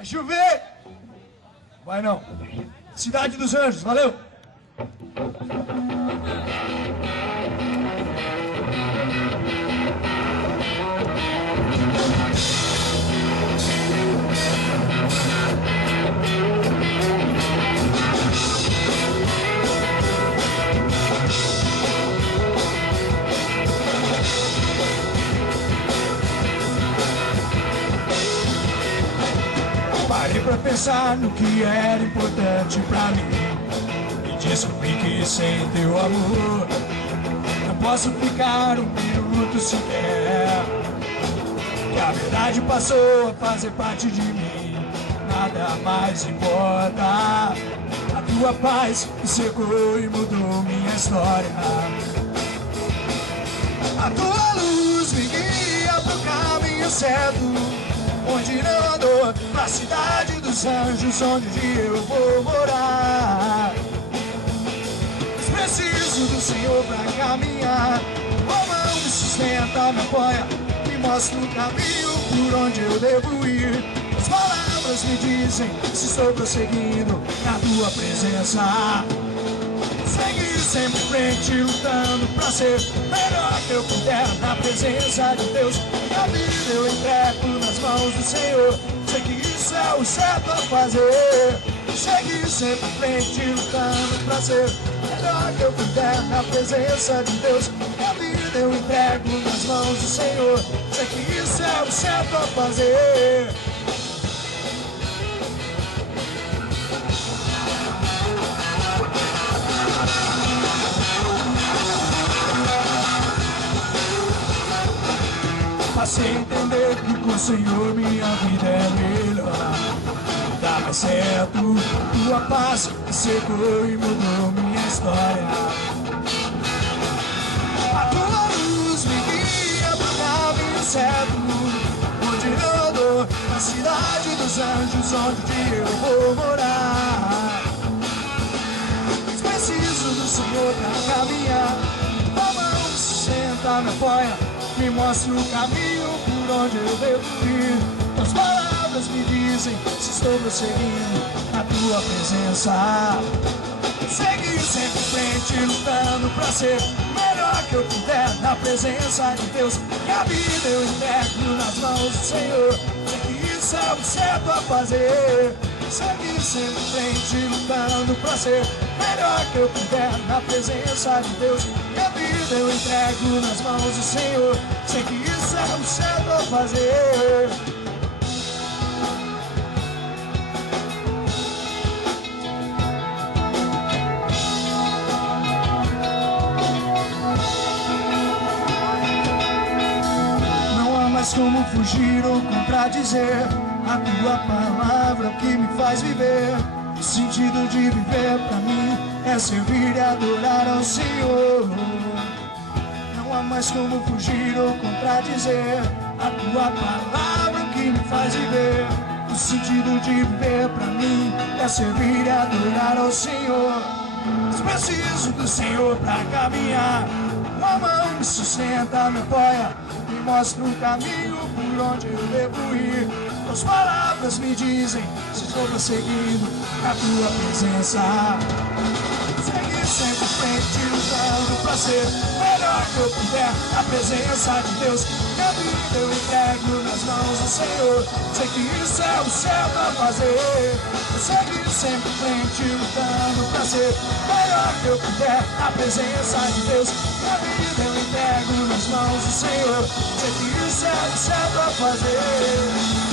Vai chover! Vai não. Cidade dos Anjos, valeu! Parei pra pensar no que era importante pra mim e descobri que sem teu amor não posso ficar um minuto sequer. Que a verdade passou a fazer parte de mim, nada mais importa. A tua paz me secou e mudou minha história. A tua luz me guia pro caminho certo, onde não andou, na cidade dos anjos, onde um dia eu vou morar. Mas preciso do Senhor pra caminhar. Tua mão me sustenta, me apoia, me mostra o caminho por onde eu devo ir. As palavras me dizem se estou prosseguindo na tua presença. Seguir sempre em frente, lutando pra ser melhor que eu puder na presença de Deus. A vida eu entrego nas mãos do Senhor, sei que isso é o certo a fazer. Seguir sempre em frente, lutando pra ser melhor que eu puder na presença de Deus. A vida eu entrego nas mãos do Senhor, sei que isso é o certo a fazer. Passei a entender que com o Senhor minha vida é melhor. Dá mais certo, tua paz me secou e mudou minha história. A tua luz me guia pro caminho certo, onde não andou, na cidade dos anjos, onde um dia eu vou morar. Mas preciso do Senhor pra caminhar. Tua mão me sustenta, me apoia, me mostra o caminho por onde eu devo ir. As palavras me dizem se estou prosseguindo na tua presença. Seguir sempre em frente, lutando pra ser melhor que eu puder na presença de Deus. E a vida eu entrego nas mãos do Senhor, sei que isso é o certo a fazer. Seguir sempre em frente, lutando pra ser melhor que eu puder na presença de Deus. E a vida eu entrego nas mãos do Senhor, sei que isso é o certo a fazer. Não há mais como fugir ou contradizer, a tua palavra é o que me faz viver. O sentido de viver pra mim é servir e adorar ao Senhor. Não há mais como fugir ou contradizer, a tua palavra é o que me faz viver. O sentido de viver pra mim é servir e adorar ao Senhor. Mas preciso do Senhor pra caminhar. Uma mão me sustenta, me apoia, me mostra o caminho por onde eu devo ir. As palavras me dizem se estou prosseguindo na tua presença. Seguir sempre em frente, lutando pra ser melhor que eu puder na presença de Deus. E a vida eu entrego nas mãos do Senhor, sei que isso é o certo a fazer. Seguir sempre em frente, lutando pra ser melhor que eu puder na presença de Deus. E a vida eu entrego nas mãos do Senhor, sei que isso é o certo a fazer.